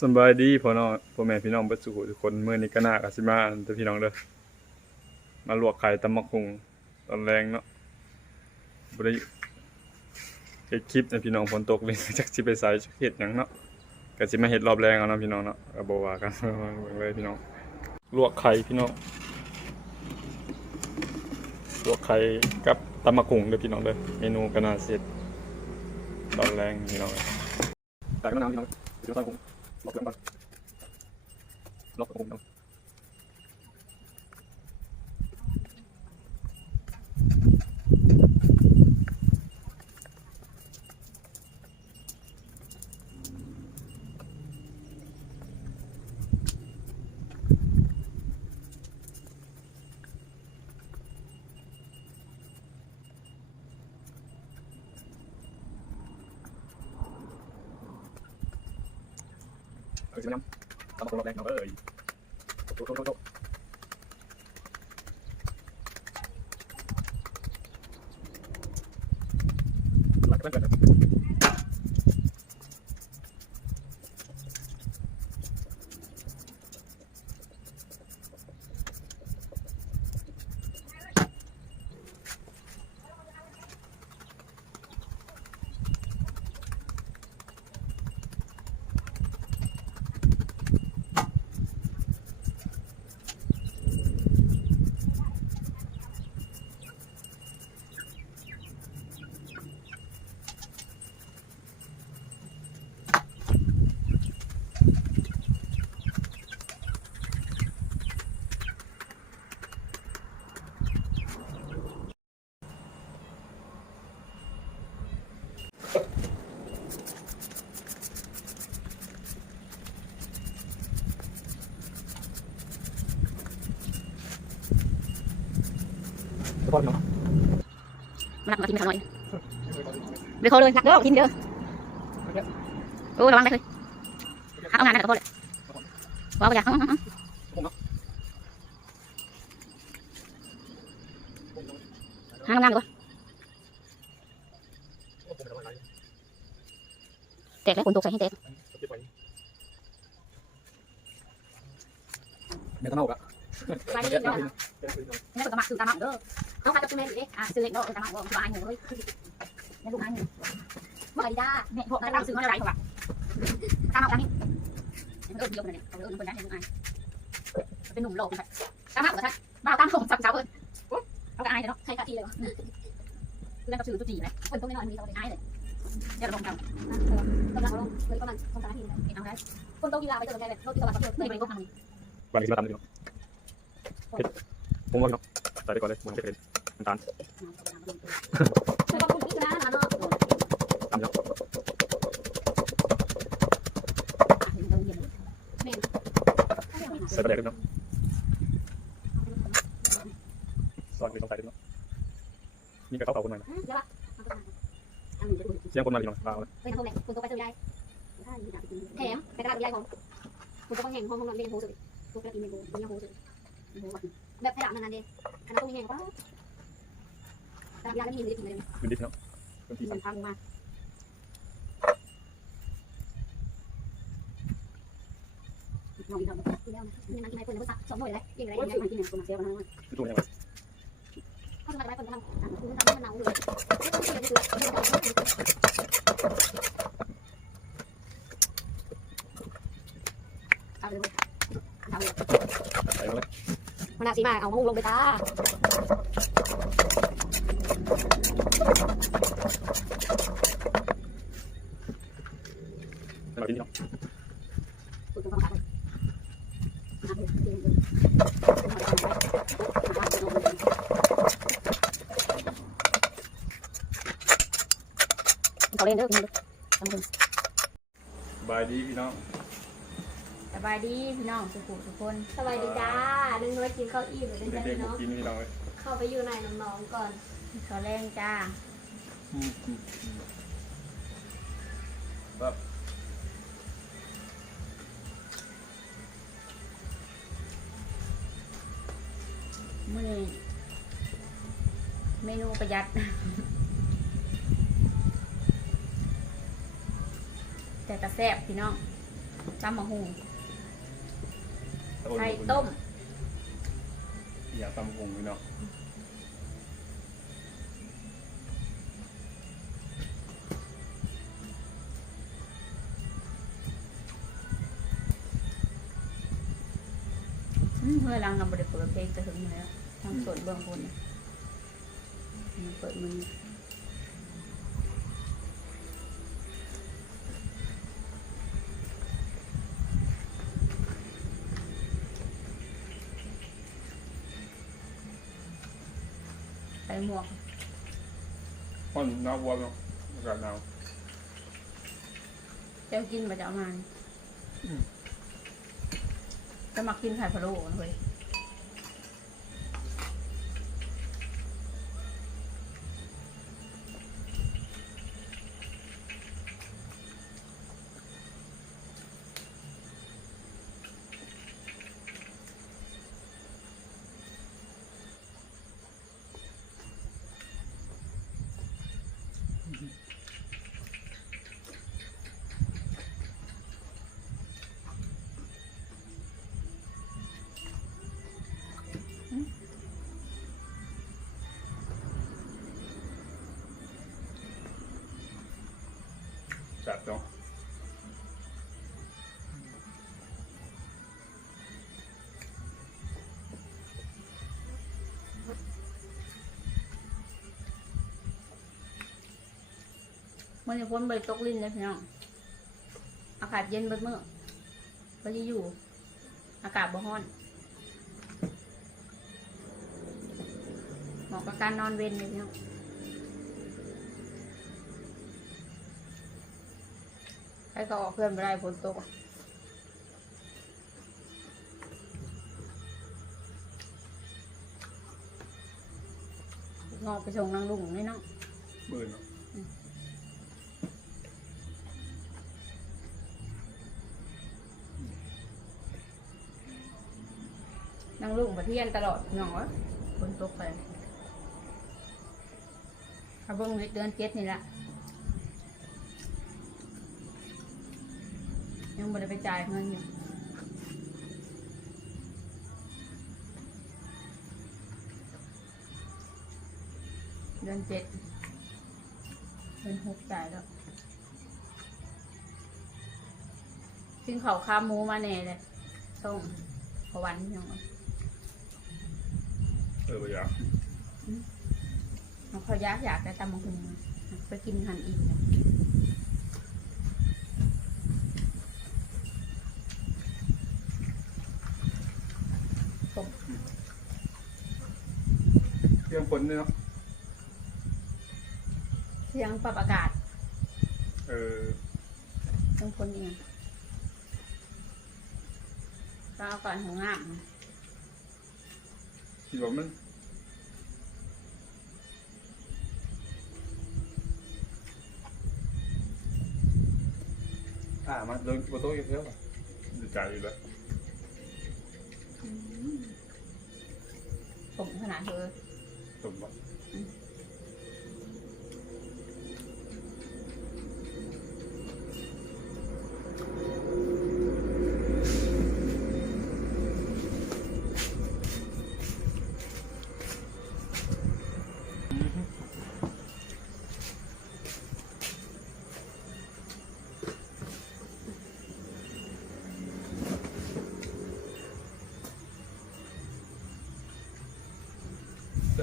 สบายดีพ่อน้องพ่อแม่พี่น้องเบ่สุขทุกคนเมื้อนี้ก็น่าก็สิมาเด้อพี่น้องเด้อมาลวกไข่ตำบักหุ่งตอนแรงเนาะบ่ได้เฮ็ดคลิปนะพี่น้องฝนตกเลยจักสิไปไสเฮ็ดหยังเนาะก็สิมาเฮ็ดรอบแรงเอาเนาะพี่น้องเนาะก็บ่ว่ากันเลยพี่น้องลวกไข่พี่น้องลวกไข่กับตำบักหุ่งเด้อพี่น้องเด้อเมนูก็น่าเสิเฮ็ดตอนแรงพี่น้องแตักมะนาวพี่น้องเดี๋ยวใส่ผง ล็อกเครื่องก่อนล็อกก่อนเออใช่ไหมน้ำตำบักหุ่งแรกเนาะเอ้ยโต๊ะโต๊ะโต๊ะโต๊ กกันเกินพอเนาะมาหลักมากินข้าวหน่อยเดี๋ยวเขาเลยหลักเด้อกินเด้อโอ้ระวังได้เลยเอางานนะกับพ่อเลยว้าวไปจ้ะหางานดีกว่าแตกแล้วคนตกใส่ให้แตกเนี่ยต้องเอาอะไปเรื่อยๆนี่ก็ตามักซื้อตามักเด้อ เอาใครจะซื้อเมนดิอะซื้อเล็กเด้อตามักว่าบ้านหนูเลยนี่ลูกบ้านหนูบ่ได้จ้าแม่พวกนั้เราซื้อมาได้เท่าไหร่ตามักตามนี้เอิ้นเดียวกันเนี่ยเขาเอิ้นคนนั้นเป็นไงเป็นหนุ่มโลกแบบตามักเหรอท่านบ้าตามผมสับเจ้าเอิ้นเอากระอายเนาะใครกะทีเลยวะคือเล่นกับชื่อตุ๊จีไหมคนต้องไม่นอนมีเราได้อายเลยเดี๋ยวเราลงกันกำลังลงเลยประมาณสองสามนาทีเอาได้คนต้องกีฬาไปเจอกันเลยรถที่ตลาดก็เพื่อไม่ไปก็ทางนี้วันนี้มาตำเลยเนาะผมว่าเนาะใส่ไปก่อนเลยมันเผ็ดเลยน้ำ ตาลคือต้องคุณนี่นะนะเนาะตำเนาะใส่ปลาแดกด้วยเนาะซอสไม่ต้องใส่ด้วยเนาะนี่ก็เข้าเผาคนใหม่นะเสียงคนมาพี่น้องลาวนะเป็นคนแหละคุณตัวไปซื้อได้แถมแต่กระดาษยายของคุณต้องแห่งห้องห้องนั้นเป็นโฮสุดคุณกระดาษเป็นโฮคุณยังโฮสุดแบบขนาดนั้นเองขนาดต้องมีแห่งก็กระ ดาษยายไม่มีเลยกินเลยเป็นดิบเนะเป็นที่มันพังมากน้องอีกทำที่แล้วนี่มันกินอะไรคนก็สักสองหน่วยเลยยังไงยังไงมันกินอย่างคนมาเสียกันทั้งวันคือตัวยังไงเขาทำอะไรคนทำคุณทำให้มันเน่าเลยเอาเลยเอาเลยใส่าเลยมันอาสีมาเอาหุ้งลงไปตา ให้เรากินเนาะคุณต้องขาเขาเล่นเด้อคุณทำคุณบายดีพี่น้องสบายดีพี่น้องสุขุทุกคนสวัสดีจ้านึ่งน้อยกินข้าวอิ่มเลยเด็จ้ากพี่ๆน้องกินพี่น้องเลยเข้าไปอยู่ในน้องๆก่อนเขาแรงจ้า มือเมนูประหยัด แต่กระแซบพี่น้องตำมะฮุงตะโอนไข่ต้ม อย่าตำหงพี่น้องอืมเมื่อรังเราบริ เปิดเพลงจะถึงแล้วทั้งสดเบื้องบนเนี่ยมันเปิดมือใส่หมวกห้อนหน้าวัวเนาะอากาศหนาวเจ้ากินมาจะเอามาจะมากินไข่พะโล้นะเว้ย เนาะมันจะพ้นใบตกลิ้นเลยพี่น้อง อากาศเย็นเบิดมื้อก็จะอยู่ อากาศบ่ร้อนเหมาะกับการนอนเว้นเลยพี่น้อง ใครก็ออกเพื่อนไม่ได้ฝนตกอะงอกไปส่งนางลุงนี่เนาะมื่นเนาะนั่งลุงประเทียนตลอดหนอฝนตกไปถ้าเบิ่งเดือนเจ็ดนี่แหละ ยังไม่ได้ไปจ่ายเงินอยู่เดือนเจ็ดเดือนหกจ่ายแล้วซึ่งเขาค้าหมูมาแน่เลยต้องพวันยังเออไปอยากเขาเขาอยากอยากได้ตำมะฮุงไปกินหันอีกเนี่ย เครื่องฝนเนี่ยเนาะเสียงปรับอากาศเออต้องพ้นยังไงเราเอาก่อนของงามคิดว่ามันอ่ามาเดินบนโต๊ะอีกแล้วดีใจอยู่แล้วผมขนาดเธอ ส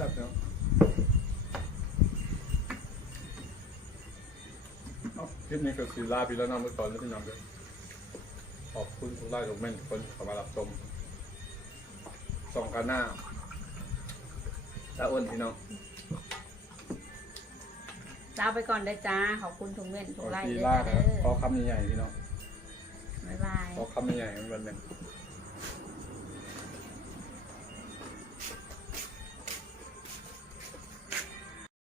มบัติแซ่บเนาะเอาคลิปนี้ก็คือลาพี่แล้วน้องไปก่อนแล้วพี่น้องด้วยขอบคุณทุกไลค์ทุกเม่นทุกคนที่เข้ามารับชมส่องกันหน้าตาอ้นพี่น้องลาไปก่อนได้จ้า ขอบคุณทุกเว้นทุกไลน์ทีเด้ล่าอครับขอคำใหญ่ๆพี่น้องบ๊ายบาย ขอคำใหญ่ๆมันเป็น